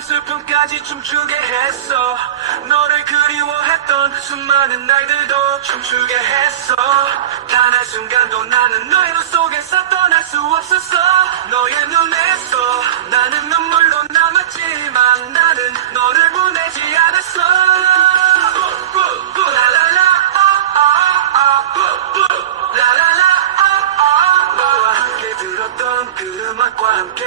슬픔까지 춤추게 했어. 너를 그리워했던 수많은 날들도 춤추게 했어. 단 한 순간도 나는 너의 눈 속에서 떠날 수 없었어. 너의 눈에서 나는 눈물로 남았지만 나는 너를 보내지 않았어. 아, 아, 아, 와 함께 들었던 그 음악과 함께